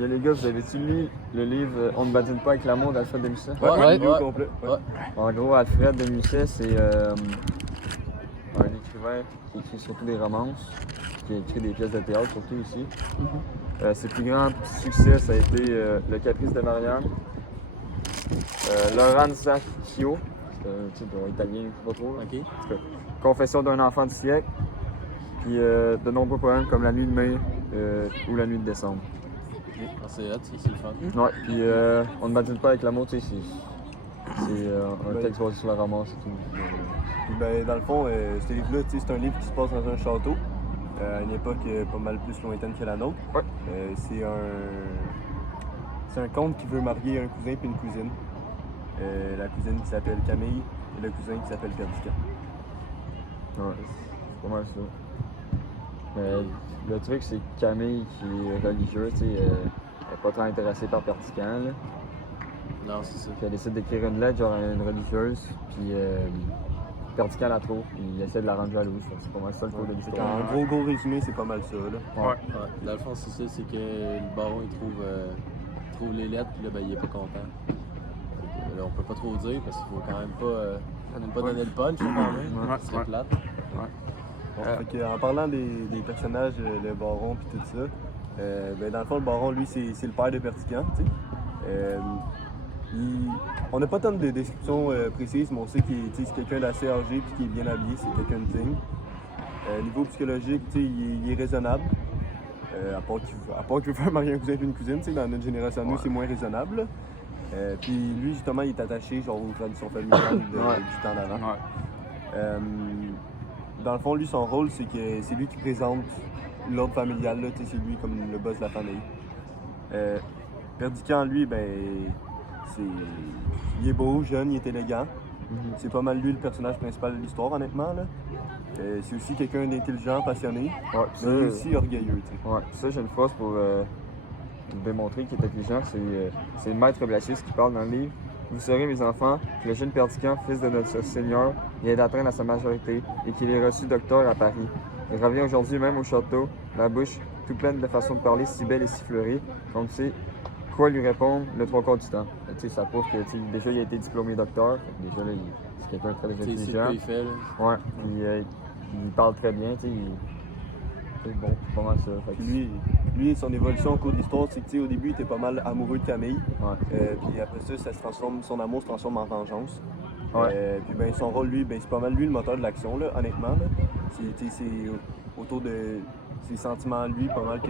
Bien les gars, vous avez-tu lu le livre On ne badine pas avec l'amour d'Alfred de Musset? Ouais. Au complet. Ouais. En gros, Alfred de Musset, c'est un écrivain qui écrit surtout des romances, qui a écrit des pièces de théâtre surtout aussi. Ses plus grands succès, ça a été Le Caprice de Marianne, Lorenzaccio, c'est un titre italien, je sais pas trop. Ok. En tout cas, Confession d'un enfant du siècle, puis de nombreux poèmes comme La nuit de mai ou La nuit de décembre. Ah, c'est hot, c'est le fun. Ouais, puis On ne badine pas avec l'amour, tu sais, c'est un texte basé sur la romance et tout. Puis ben, dans le fond, ce livre-là, c'est un livre qui se passe dans un château, à une époque pas mal plus lointaine que la nôtre. Ouais. C'est un comte qui veut marier un cousin puis une cousine. La cousine qui s'appelle Camille et le cousin qui s'appelle Perdican. Ouais, c'est pas mal ça. Mais le truc, c'est que Camille, qui est religieuse, tu sais, elle est pas trop intéressée par Perdican, là. Non, c'est ça. Puis elle décide d'écrire une lettre, genre à une religieuse, puis Perdican la trouve, puis il essaie de la rendre jalouse. C'est pas mal ça le cours de l'histoire. En gros résumé, c'est pas mal ça. Là. Ouais. Dans le fond, c'est ça, c'est que le baron, il trouve les lettres, puis là, ben, il est pas content. Là, on peut pas trop dire, parce qu'il faut quand même pas donner le punch, quand même. C'est très plate. Bon, fait que, en parlant des personnages, le baron puis tout ça, ben, dans le fond, le baron, lui, c'est le père de Perdican. On n'a pas tant de descriptions précises, mais on sait qu'il c'est quelqu'un d'assez âgé et qui est bien habillé, c'est quelqu'un de digne. Niveau psychologique, il est raisonnable. À part qu'il veut faire marier un cousin et une cousine, dans notre génération, nous, c'est moins raisonnable. Puis lui, justement, il est attaché genre, aux traditions familiales du temps d'avant. Dans le fond, lui, son rôle, c'est que c'est lui qui présente l'ordre familial, là, c'est lui comme le boss de la famille. Perdican, lui, ben, il est beau, jeune, il est élégant. C'est pas mal lui le personnage principal de l'histoire, honnêtement. Là. C'est aussi quelqu'un d'intelligent, passionné, mais aussi orgueilleux. T'sais. Ouais, ça, j'ai une phrase pour démontrer qu'il est intelligent. C'est le maître Blasius qui parle dans le livre. Vous saurez, mes enfants, que le jeune Perdican, fils de notre Seigneur, vient d'atteindre à sa majorité et qu'il est reçu docteur à Paris. Il revient aujourd'hui même au château, la bouche tout pleine de façon de parler si belle et si fleurie, qu'on ne sait quoi lui répondre le 3/4 du temps. Ça prouve que déjà il a été diplômé docteur, déjà là, c'est quelqu'un de très intelligent. C'est ce qu'il fait. Là. Ouais, puis il parle très bien, c'est bon, c'est pas mal ça. Puis lui, son évolution au cours de l'histoire, c'est que au début, il était pas mal amoureux de Camille. Puis après ça son amour se transforme en vengeance. Puis ben, son rôle, lui, ben, c'est pas mal lui le moteur de l'action, là, honnêtement. Là. C'est autour de ses sentiments, lui, pas mal que